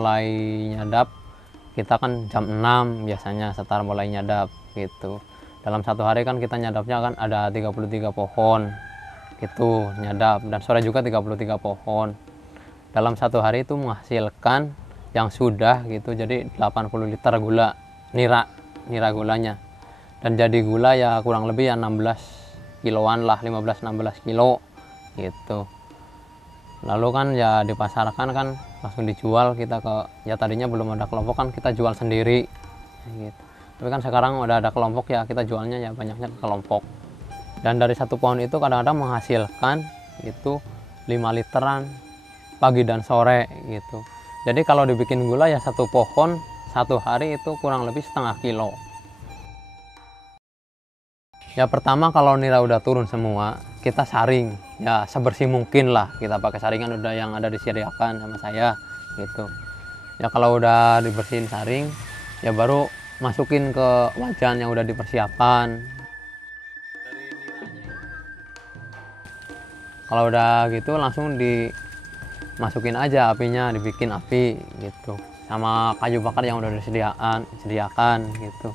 mulai nyadap, kita kan jam 6 biasanya start mulai nyadap gitu. Dalam satu hari kan kita nyadapnya kan ada 33 pohon gitu nyadap, dan sore juga 33 pohon. Dalam satu hari itu menghasilkan yang sudah gitu jadi 80 liter gula nira gulanya, dan jadi gula ya kurang lebih ya 16 kiloan lah, 15-16 kilo gitu. Lalu kan ya dipasarkan kan langsung dijual kita ke, ya tadinya belum ada kelompok kan kita jual sendiri gitu. Tapi kan sekarang udah ada kelompok ya kita jualnya ya banyaknya ke kelompok. Dan dari satu pohon itu kadang-kadang menghasilkan itu 5 literan pagi dan sore gitu. Jadi kalau dibikin gula ya satu pohon satu hari itu kurang lebih setengah kilo. Ya pertama kalau nira udah turun semua, kita saring ya sebersih mungkin lah, kita pakai saringan udah yang ada disediakan sama saya gitu. Ya kalau udah dibersihin saring ya baru masukin ke wajan yang udah dipersiapkan. Kalau udah gitu langsung dimasukin aja apinya, dibikin api gitu sama kayu bakar yang udah disediakan gitu.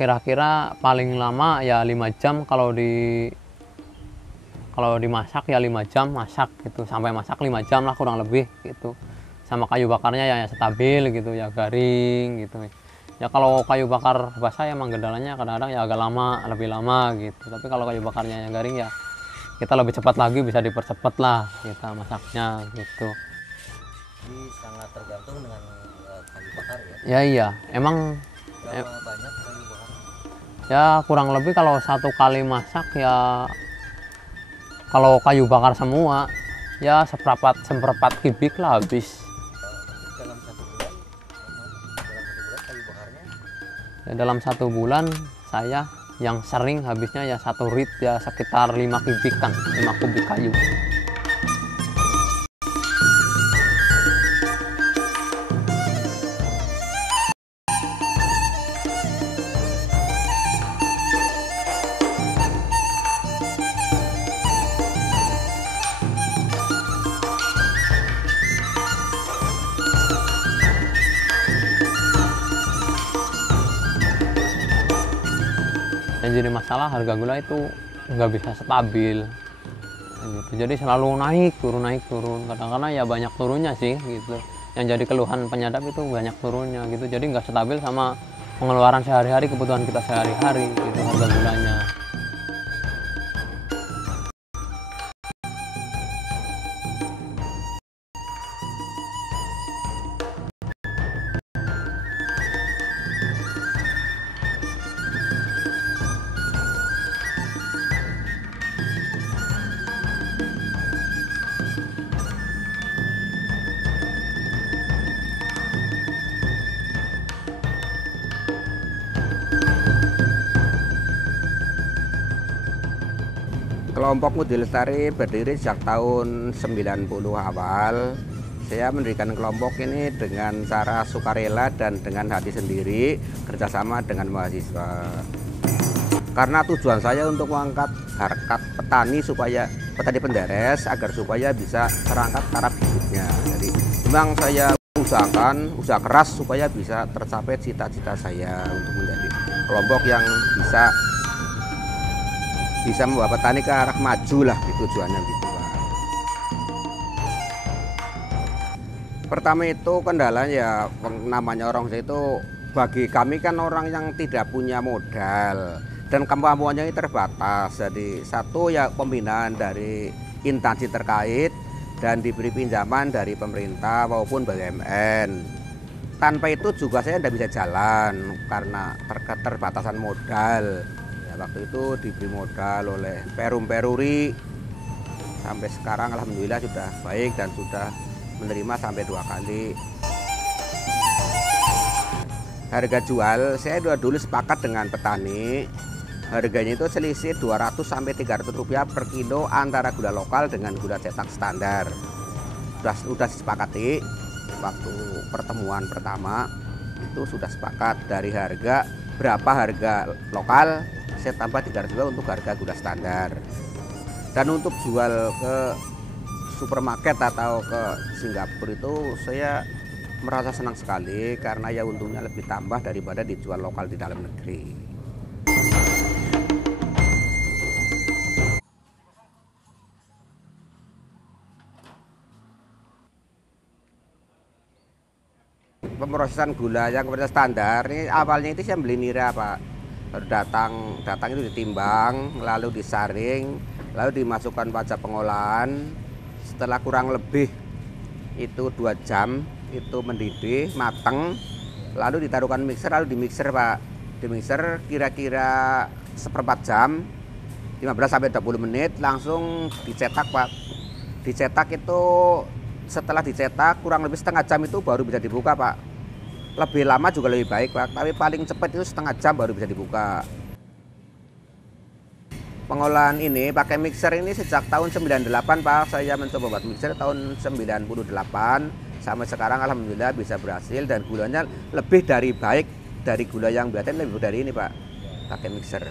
Kira-kira paling lama ya 5 jam, kalau dimasak ya 5 jam masak gitu, sampai masak 5 jam lah kurang lebih gitu. Sama kayu bakarnya ya stabil gitu ya, garing gitu ya. Kalau kayu bakar basah ya emang kendalanya kadang-kadang ya agak lama, lebih lama gitu. Tapi kalau kayu bakarnya yang garing ya kita lebih cepat lagi, bisa dipercepat lah kita masaknya gitu. Jadi sangat tergantung dengan kayu bakar ya. Ya iya, emang Berapa banyak kayu bakar? ya kurang lebih kalau satu kali masak ya, kalau kayu bakar semua ya seperempat kubik lah habis. Dalam satu bulan kayu bakarnya? Ya, dalam satu bulan saya yang sering habisnya ya 1 rit ya sekitar 5 kubikan, 5 kubik kayu. Yang jadi masalah harga gula itu nggak bisa stabil gitu. Jadi selalu naik turun. Kadang-kadang ya banyak turunnya sih gitu. Yang jadi keluhan penyadap itu banyak turunnya gitu. Jadi nggak stabil sama pengeluaran sehari-hari, kebutuhan kita sehari-hari gitu harga gulanya. Kelompok Ngudi Lestari berdiri sejak tahun 90 awal. Saya mendirikan kelompok ini dengan cara sukarela dan dengan hati sendiri, kerjasama dengan mahasiswa. Karena tujuan saya untuk mengangkat harkat petani supaya petani penderes agar supaya bisa terangkat taraf hidupnya. Jadi memang saya usaha keras supaya bisa tercapai cita-cita saya untuk menjadi kelompok yang bisa membawa petani ke arah maju lah, gitu tujuannya gitu Pak. Pertama itu kendalanya ya namanya orang itu, bagi kami kan orang yang tidak punya modal dan kemampuannya ini terbatas. Jadi satu ya pembinaan dari instansi terkait dan diberi pinjaman dari pemerintah maupun BUMN. Tanpa itu juga saya tidak bisa jalan karena keterbatasan modal. Waktu itu diberi modal oleh Perum Peruri, sampai sekarang alhamdulillah sudah baik dan sudah menerima sampai 2 kali. Harga jual saya dulu sepakat dengan petani, harganya itu selisih 200 sampai 300 rupiah per kilo antara gula lokal dengan gula cetak standar. Sudah disepakati waktu pertemuan pertama, itu sudah sepakat dari harga berapa harga lokal saya tambah 300 juga untuk harga gula standar. Dan untuk jual ke supermarket atau ke Singapura itu saya merasa senang sekali karena ya untungnya lebih tambah daripada dijual lokal di dalam negeri. Pemrosesan gula yang seperti standar ini awalnya itu saya beli nira Pak. Lalu datang itu ditimbang, lalu disaring, lalu dimasukkan pada pengolahan. Setelah kurang lebih itu 2 jam itu mendidih, matang, lalu ditaruhkan mixer, lalu dimixer Pak. Dimixer kira-kira 1/4 jam, 15-20 menit, langsung dicetak Pak. Dicetak itu setelah dicetak kurang lebih setengah jam itu baru bisa dibuka Pak. Lebih lama juga lebih baik Pak, tapi paling cepat itu setengah jam baru bisa dibuka. Pengolahan ini pakai mixer ini sejak tahun 98 Pak. Saya mencoba buat mixer tahun 98 sampai sekarang alhamdulillah bisa berhasil dan gulanya lebih dari baik dari gula yang biasa, lebih dari ini Pak, pakai mixer.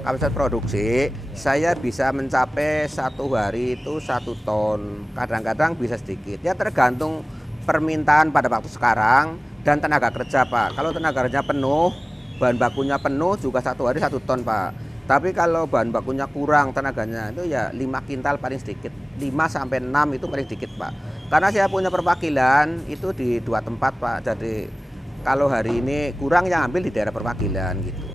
Kapasitas produksi saya bisa mencapai 1 hari itu 1 ton, kadang-kadang bisa sedikit ya, tergantung permintaan pada waktu sekarang dan tenaga kerja Pak. Kalau tenaga kerja penuh, bahan bakunya penuh juga 1 hari 1 ton Pak. Tapi kalau bahan bakunya kurang tenaganya itu ya 5 kintal paling sedikit, 5-6 itu paling sedikit Pak. Karena saya punya perwakilan itu di 2 tempat Pak, jadi kalau hari ini kurang yang ambil di daerah perwakilan gitu.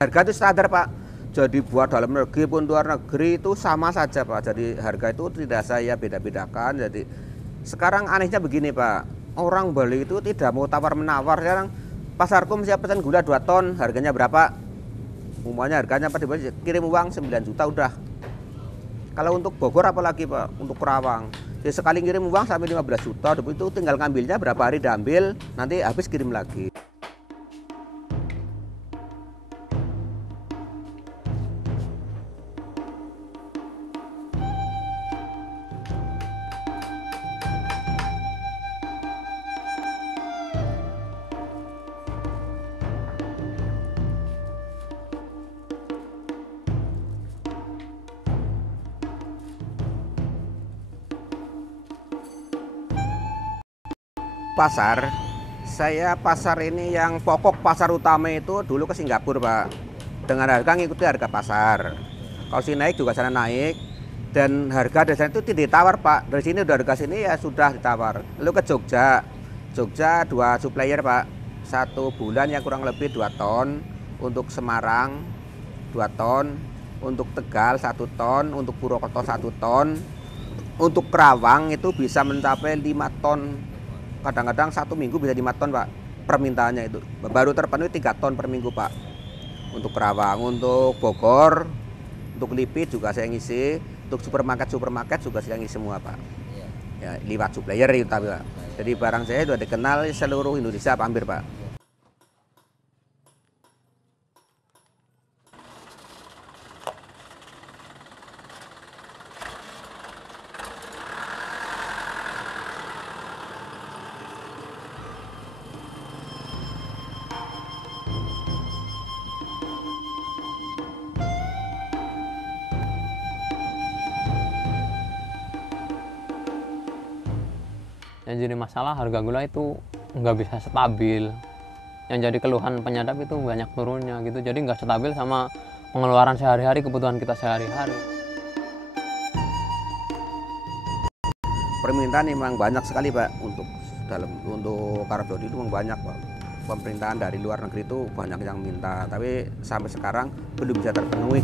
Harga itu standar Pak, jadi buat dalam negeri pun luar negeri itu sama saja Pak. Jadi harga itu tidak saya beda-bedakan. Jadi sekarang anehnya begini Pak, orang Bali itu tidak mau tawar-menawar. Sekarang pasarku siap pesan gula 2 ton, harganya berapa? Umumnya harganya Pak, kirim uang 9 juta udah. Kalau untuk Bogor apalagi Pak, untuk Kerawang. Jadi sekali kirim uang sampai 15 juta, itu tinggal ngambilnya berapa hari diambil, nanti habis kirim lagi. Pasar ini yang pokok pasar utama itu dulu ke Singapura Pak, dengan harga ngikuti harga pasar. Kalau sini naik juga sana naik, dan harga dari sana itu tidak ditawar Pak. Dari sini udah harga sini ya sudah ditawar. Lalu ke Jogja 2 supplier Pak, 1 bulan yang kurang lebih 2 ton, untuk Semarang 2 ton, untuk Tegal 1 ton, untuk Purwokerto 1 ton, untuk Kerawang itu bisa mencapai 5 ton. Kadang-kadang 1 minggu bisa 5 ton Pak, permintaannya itu. Baru terpenuhi 3 ton per minggu Pak. Untuk Kerawang, untuk Bogor, untuk Lipit juga saya ngisi, untuk supermarket juga saya ngisi semua Pak. Ya, lewat supplier itu Pak. Jadi barang saya sudah dikenal seluruh Indonesia hampir Pak. Yang jadi masalah harga gula itu nggak bisa stabil. Yang jadi keluhan penyadap itu banyak turunnya gitu, jadi nggak stabil sama pengeluaran sehari-hari, kebutuhan kita sehari-hari. Permintaan memang banyak sekali Pak, untuk karbon itu memang banyak Pak. Pemerintahan dari luar negeri itu banyak yang minta, tapi sampai sekarang belum bisa terpenuhi.